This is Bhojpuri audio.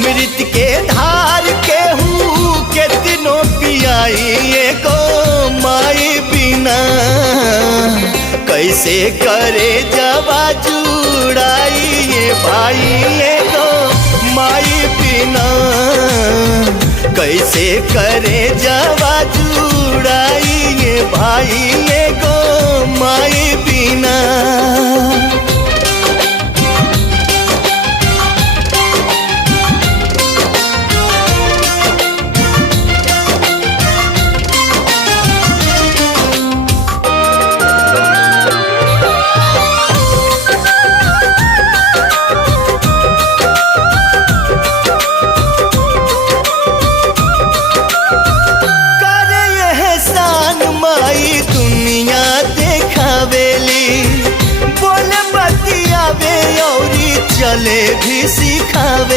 मृत के धार के हूँ कितनो पियाई एगो माई बिना। कैसे करे जवा जुड़ाई ये भाई एगो माई बिना। कैसे करे जवा जुड़ाई ये भाई एगो माई बिना। दुनिया देखावेली बोले बतियावे औरी चले भी सिखावेली।